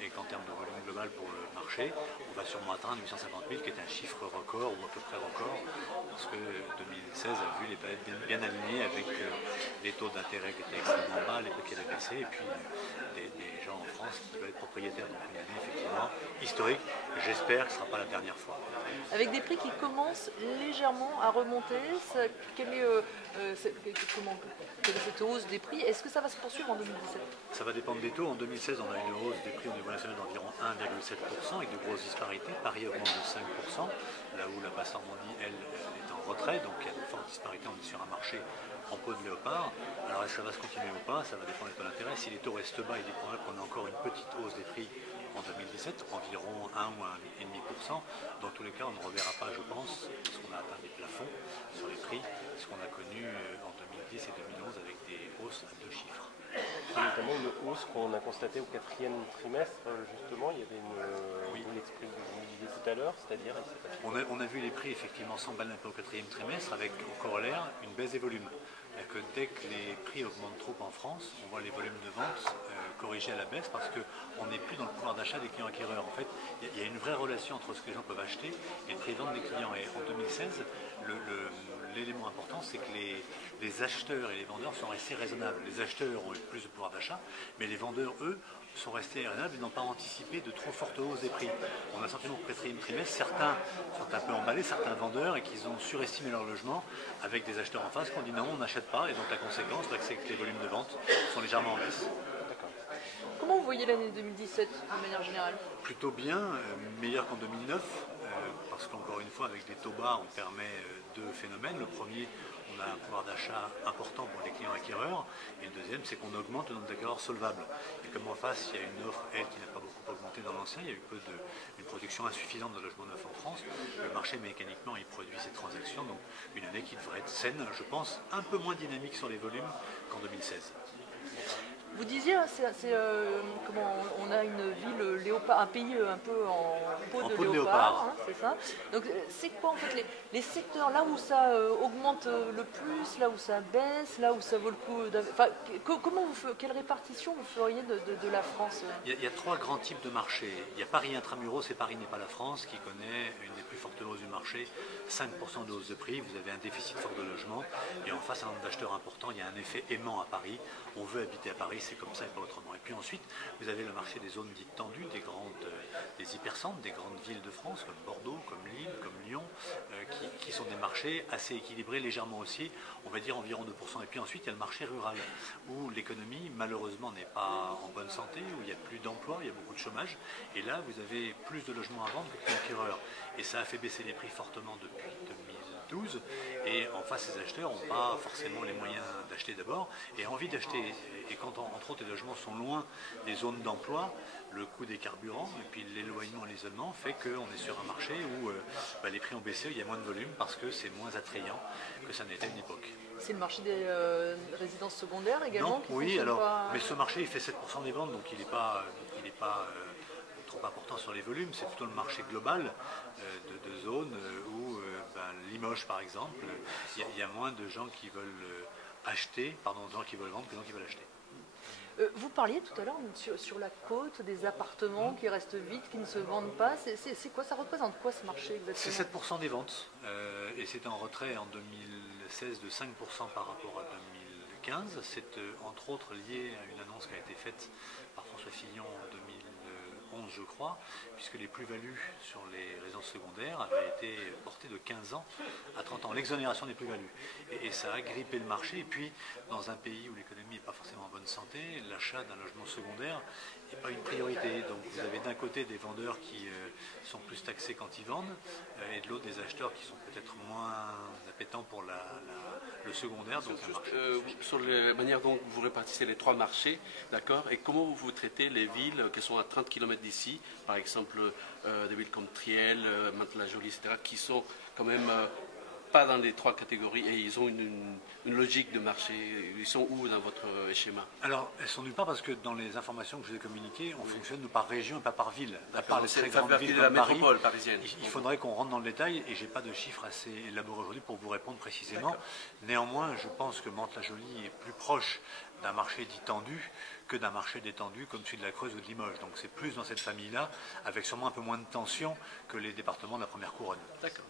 et qu'en termes de volume global pour le marché, on va sûrement atteindre 850 000, qui est un chiffre record, ou à peu près record, parce que 2016 a vu les périodes bien alignées avec les taux d'intérêt qui étaient extrêmement bas, les prix qui avaient baissé, et puis des gens en France qui veulent être propriétaires. Donc une année effectivement historique, j'espère que ce ne sera pas la dernière fois. Avec des prix qui commencent légèrement à remonter, quelle est cette hausse des prix? Est-ce que ça va se poursuivre en 2017? Ça va dépendre des taux. En 2016, on a une hausse des prix au niveau national d'environ 1,7%, avec de grosses disparités. Paris augmente de 5%, là où la Basse-Normandie, elle, est en retrait, donc il y a de fortes disparités. On est sur un marché en peau de léopard. Alors est-ce que ça va se continuer ou pas? Ça va dépendre des taux d'intérêt. Si les taux restent bas, il est probable qu'on ait encore une petite hausse des prix en 2017, environ 1 ou 1,5%. Dans tous les cas, on ne reverra pas, je pense, parce qu'on a atteint des plafonds sur les prix, ce qu'on a connu en 2010 et 2011 avec des hausses à 2 chiffres. Notamment une hausse qu'on a constatée au 4e trimestre, justement, il y avait une expression que vous disiez tout à l'heure, c'est-à-dire... On a vu les prix effectivement s'emballer un peu au 4e trimestre avec au corollaire une baisse des volumes. Que dès que les prix augmentent trop en France, on voit les volumes de vente corriger à la baisse parce qu'on n'est plus dans le pouvoir d'achat des clients acquéreurs. En fait, il y a une vraie relation entre ce que les gens peuvent acheter et le prix de vente des clients. Et en 2016, l'élément important, c'est que les acheteurs et les vendeurs sont restés raisonnables. Les acheteurs ont eu plus de pouvoir d'achat, mais les vendeurs, eux, sont restés raisonnables et n'ont pas anticipé de trop fortes hausses des prix. On a senti au 4e trimestre, certains sont un peu emballés, certains vendeurs, et qu'ils ont surestimé leur logement avec des acheteurs en face qui ont dit non, on n'achète pas, et donc la conséquence, c'est que les volumes de vente sont légèrement en baisse. Comment vous voyez l'année 2017 de manière générale? Plutôt bien, meilleur qu'en 2009, parce qu'encore une fois, avec des taux bas, on permet deux phénomènes. Le premier, on a un pouvoir d'achat important pour les clients acquéreurs, et le deuxième, c'est qu'on augmente le nombre d'acquéreurs solvables. Et comme en face, il y a une offre, elle, qui n'a pas beaucoup augmenté dans l'ancien, il y a eu une production insuffisante de logements neufs en France, le marché mécaniquement, il produit ces transactions, donc une année qui devrait être saine, je pense, un peu moins dynamique sur les volumes qu'en 2016. Vous disiez, comment on a une ville léopard, un pays un peu en peau de léopard, hein, c'est ça. Donc c'est quoi en fait les secteurs là où ça augmente le plus, là où ça baisse, là où ça vaut le coup enfin, quelle répartition vous feriez de la France? Il y a 3 grands types de marchés. Il y a Paris intramuros et Paris n'est pas la France qui connaît une des plus fortes hausses du marché, 5% de hausse de prix, vous avez un déficit fort de logement et en face un nombre d'acheteurs important, il y a un effet aimant à Paris, on veut habiter à Paris, c'est comme ça et pas autrement. Et puis ensuite, vous avez le marché des zones dites tendues, des hypercentres, des grandes villes de France, comme Bordeaux, comme Lille, comme Lyon, qui sont des marchés assez équilibrés, légèrement haussiers, on va dire environ 2%. Et puis ensuite, il y a le marché rural, où l'économie, malheureusement, n'est pas en bonne santé, où il n'y a plus d'emplois, il y a beaucoup de chômage. Et là, vous avez plus de logements à vendre que de acquéreurs. Et ça a fait baisser les prix fortement depuis 2012. Et en face, les acheteurs n'ont pas forcément les moyens d'acheter d'abord et envie d'acheter. Et quand, entre autres, les logements sont loin des zones d'emploi, le coût des carburants et puis l'éloignement et l'isolement fait qu'on est sur un marché où les prix ont baissé, il y a moins de volume parce que c'est moins attrayant que ça n'était à une époque. C'est le marché des résidences secondaires également? Non, oui, alors, mais ce marché il fait 7% des ventes, donc il n'est pas trop important sur les volumes, c'est plutôt le marché global de zones où Limoges par exemple, il y a moins de gens qui veulent acheter, de gens qui veulent vendre que de gens qui veulent acheter. Vous parliez tout à l'heure sur la côte des appartements qui restent vides, qui ne se vendent pas. C'est quoi, ça représente quoi ce marché exactement? C'est 7% des ventes et c'est en retrait en 2016 de 5% par rapport à 2015. C'est entre autres lié à une annonce qui a été faite par François Fillon en 2011 je crois, puisque les plus-values sur les résidences secondaires avaient été portées de 15 ans à 30 ans, l'exonération des plus-values. Et ça a grippé le marché. Et puis, dans un pays où l'économie n'est pas forcément en bonne santé, l'achat d'un logement secondaire n'est pas une priorité. Donc vous avez d'un côté des vendeurs qui sont plus taxés quand ils vendent, et de l'autre des acheteurs qui sont peut-être moins appétents pour le secondaire. Donc sur la manière dont vous répartissez les 3 marchés, d'accord, et comment vous traitez les villes qui sont à 30 km d'ici, par exemple des villes comme Triel, Mantes-la-Jolie, etc., qui sont quand même pas dans les 3 catégories et ils ont une logique de marché. Ils sont où dans votre schéma? Alors, elles sont nulle part parce que dans les informations que je vous ai communiquées, on fonctionne nous par région et pas par ville. À part les très grandes villes comme Paris, parisienne. Il faudrait qu'on rentre dans le détail et je n'ai pas de chiffres assez élaborés aujourd'hui pour vous répondre précisément. Néanmoins, je pense que Mantes-la-Jolie est plus proche d'un marché dit tendu que d'un marché détendu comme celui de la Creuse ou de Limoges. Donc c'est plus dans cette famille-là, avec sûrement un peu moins de tension que les départements de la première couronne. D'accord.